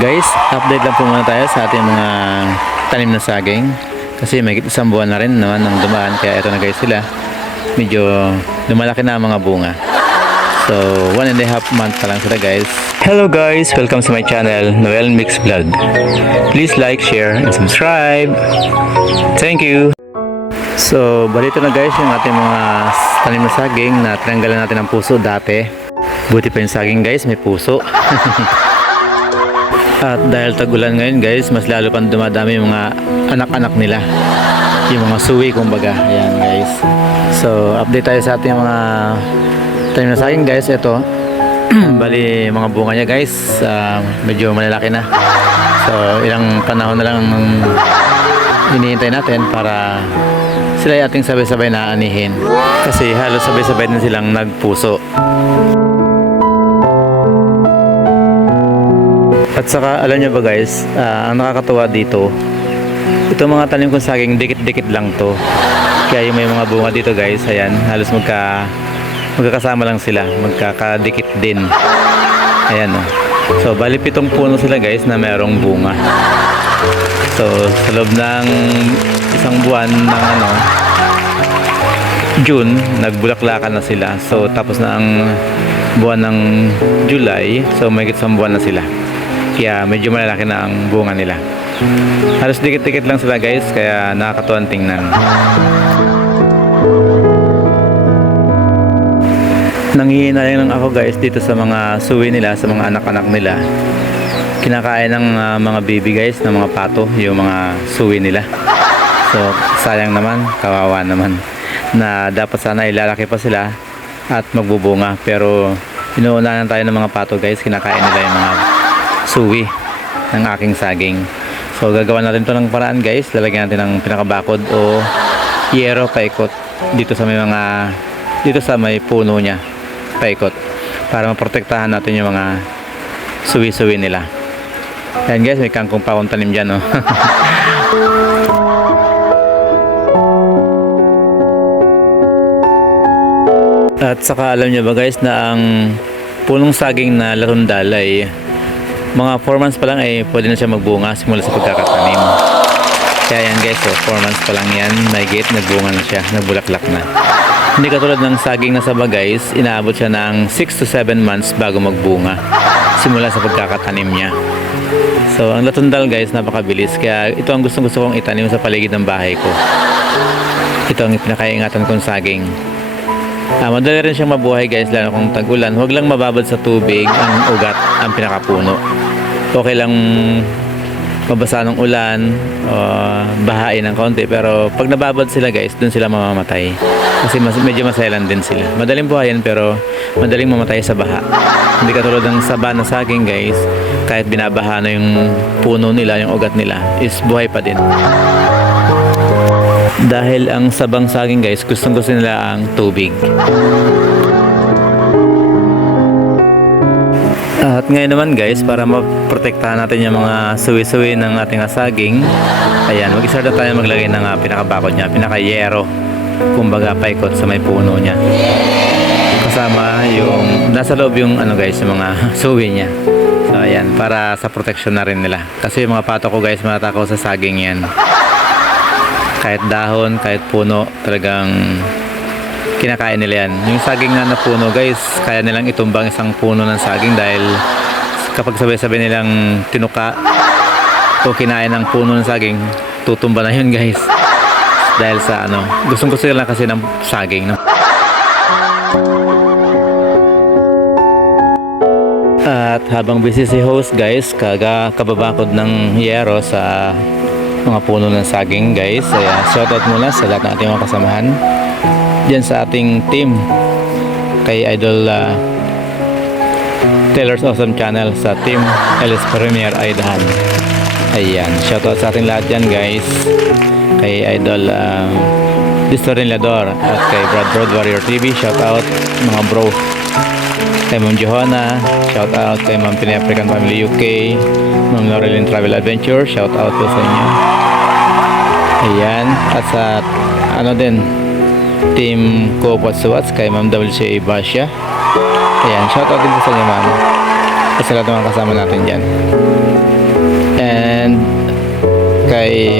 Guys, update lang po muna tayo sa ating mga tanim na saging. Kasi may isang buwan na rin naman ang dumaan. Kaya ito na guys sila. Medyo lumalaki na ang mga bunga. So, 1.5 month pa lang sila guys. Hello guys! Welcome sa my channel, Noel Mix Vlog. Please like, share, and subscribe. Thank you! So, balito na guys yung ating mga tanim na saging na tinanggalan natin ang puso dati. Buti pa yung saging guys, may puso. At dahil tag-ulan ngayon guys, mas lalo pang dumadami yung mga anak-anak nila. Yung mga suwi kumbaga. Ayan guys. So, update tayo sa ating mga tanim na saging guys. Ito, bali mga bunga niya guys, medyo malalaki na. So, ilang panahon na lang hinihintay natin para sila ay ating sabay-sabay na anihin. Kasi halos sabay-sabay din silang nagpuso. At saka alam nyo ba guys, ang nakakatuwa dito, itong mga tanim kong saging dikit-dikit lang to. Kaya yung may mga bunga dito guys, ayan, halos magkakasama lang sila, magkakadikit din. Ayan o. So bali 7 puno sila guys na mayroong bunga. So sa loob ng isang buwan ng June, nagbulaklakan na sila. So tapos na ang buwan ng July, so may isang buwan na sila. Kaya medyo malalaki na ang bunga nila. Halos dikit-dikit lang sila guys, kaya nakakatuwang tingnan. Nanghihinayang lang ako guys dito sa mga suwi nila, sa mga anak-anak nila. Kinakain ng mga baby guys, ng mga pato, yung mga suwi nila. So sayang naman, kawawa naman, na dapat sana ilalaki pa sila at magbubunga. Pero inuunahan tayo ng mga pato guys, kinakain nila yung mga suwi ng aking saging. So gagawa natin to ng paraan guys, lalagyan natin ng pinakabakod o yero paikot dito sa may puno niya, paikot, para maprotektahan natin yung mga suwi-suwi nila. Ayan guys, may kangkong pa akong tanim dyan, oh. At saka alam nyo ba guys na ang punong saging na larundal ay mga 4 months pa lang ay pwede na siya magbunga simula sa pagkakatanim. Kaya yan guys, so 4 months pa lang yan, may gate, nagbunga na siya, nagbulaklak na. Hindi katulad ng saging na saba guys, inaabot siya ng 6 to 7 months bago magbunga simula sa pagkakatanim niya. So ang latundal guys, napakabilis. Kaya ito ang gustong-gusto kong itanim sa paligid ng bahay ko. Ito ang pinakaingatan kong saging. Madali rin siyang mabuhay guys, lalo kung tag-ulan. Huwag lang mababad sa tubig ang ugat, ang pinakapuno. Okay lang mabasa ng ulan o bahain ng konti, pero pag nababad sila guys, dun sila mamamatay. Kasi medyo maselan din sila. Madaling buhayin pero madaling mamatay sa baha. Hindi katulad ng saba na saging guys, kahit binabaha na yung puno nila, yung ugat nila, is buhay pa din. Dahil ang sabang saging guys, gustong-gusto nila ang tubig. At ngayon naman guys, para maprotektahan natin yung mga suwi-suwi ng ating saging, ayan, mag-start na tayo maglagay ng pinakabakod niya, pinaka-yero, kumbaga paikot sa may puno niya. Kasama yung, nasa loob yung guys, yung mga suwi niya. So ayan, para sa protection na rin nila. Kasi yung mga pato ko guys, matakaw sa saging yan. Kahit dahon, kahit puno, talagang kinakain nila yan. Yung saging nga na puno guys, kaya nilang itumbang isang puno ng saging dahil kapag sabay-sabay nilang tinuka o kinain ng puno ng saging, tutumba na yun guys. Dahil sa gustong-gusto nila kasi ng saging, no? At habang busy si host guys, kababakod ng yero sa mga puno ng saging guys. Shoutout muna sa lahat ng ating mga kasamahan dyan sa ating team, kay Idol Taylor's Awesome Channel, sa team LS Premier Aidahan. Ayan, shoutout sa ating lahat dyan guys, kay Idol Distorinlador at kay Brad Warrior TV, shoutout mga bro. Kay Ma'am Johanna, shoutout kay Ma'am Pinay African Family UK, Ma'am Laurelyn Travel Adventure, shoutout po sa inyo. Ayan, at sa din, Team Coop What's kay Ma'am WCA Basya. Ayan, shoutout din po sa inyo ma'am. At sa lahat ng mga kasama natin dyan. And kay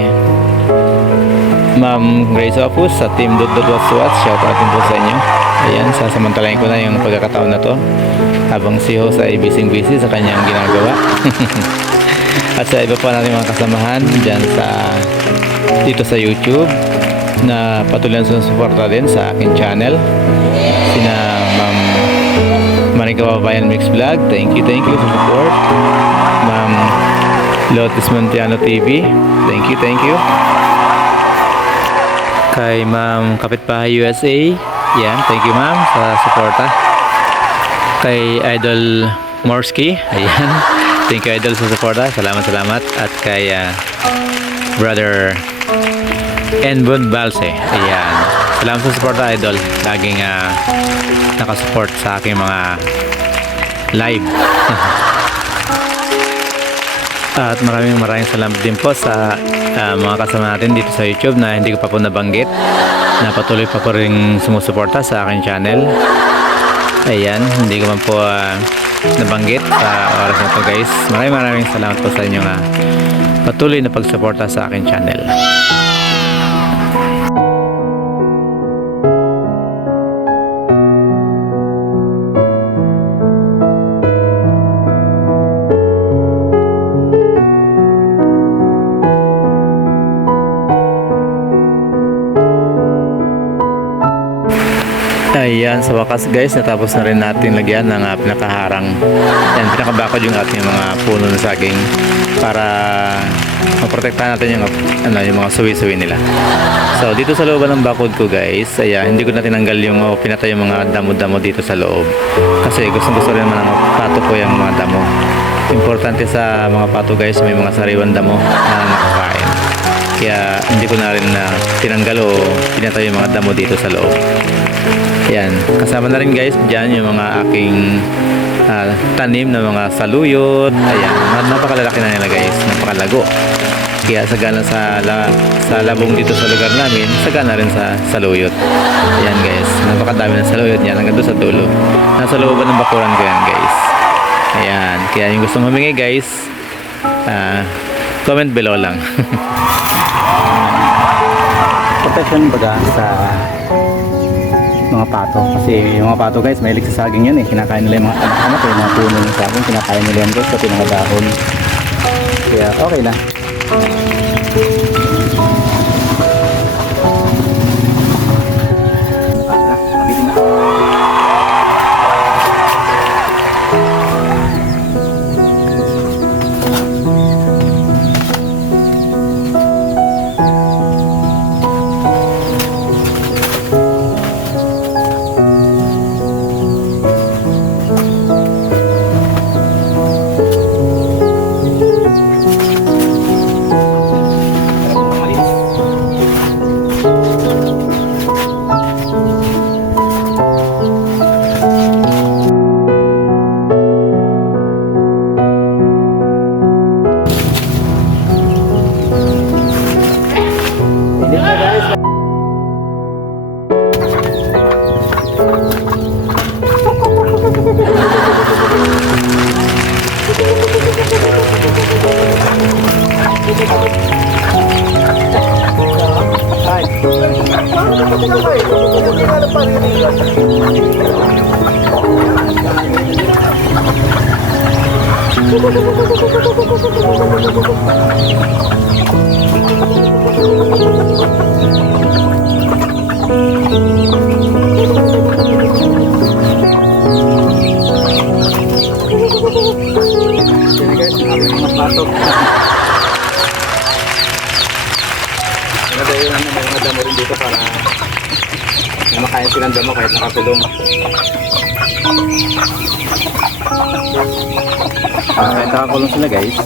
Ma'am Grace Opus sa Team Dudut Waswat, shout out din po sa inyo. Ayan, sasamantalahin ko na yung pagkakataon na to habang si host ay busy sa kanyang ginagawa. At sa iba pa natin mga kasamahan dyan dito sa YouTube na patuloy na susuporta din sa aking channel, sina Ma'am Manika Babayan Mix Vlog, thank you sa support. Ma'am Lotus Montiano TV, thank you. Kay Ma'am Kapitbahay USA, yan, thank you ma'am sa suporta. Kay Idol Morsky, ayan, thank you Idol sa suporta, salamat. At kay Brother Enbund Balse, ayan, salamat sa suporta Idol, laging nakasupport sa aking mga live. At maraming salamat din po sa mga kasama natin dito sa YouTube na hindi ko pa po nabanggit, na patuloy pa po rin sumusuporta sa aking channel. Ayan, hindi ko man po nabanggit sa oras na to guys. Maraming salamat po sa inyong patuloy na pagsuporta sa aking channel. Ayan, sa wakas guys, natapos na rin natin lagyan ng pinakaharang. Ayan, pinakabakod yung ating mga puno ng saging para maprotektahan natin yung mga suwi-suwi nila. So, dito sa looban ng bakod ko guys, ayan, hindi ko na tinanggal yung pinatay yung mga damo-damo dito sa loob. Kasi gusto rin naman ng pato ko yung mga damo. Importante sa mga pato guys, may mga sariwan damo na nakakain. Kaya hindi ko na rin tinanggal o pinatay yung mga damo dito sa loob. Yan, kasama na rin guys dyan yung mga aking tanim na mga saluyot. Ayan, napakalalaki na nila guys, napakalago. Kaya sagana sa labong dito sa lugar namin, sagana rin sa saluyot. Ayan guys, napakadami ng saluyot yan hanggang doon sa dulo. Nasa looban ng bakuran ko yan guys. Ayan, kaya yung gustong humingi guys, comment below lang. Protection baga sa mga pato, kasi yung mga pato guys mahilig sa saging yan kinakain nila yung mga anak-anak, yung mga puno ng saging kinakain nila yan guys, pati mga dahon, kaya okay na. Nadayon namin may mga damo rin dito para makain silang damo kahit nakatulong. Kahit nakakulong sila guys.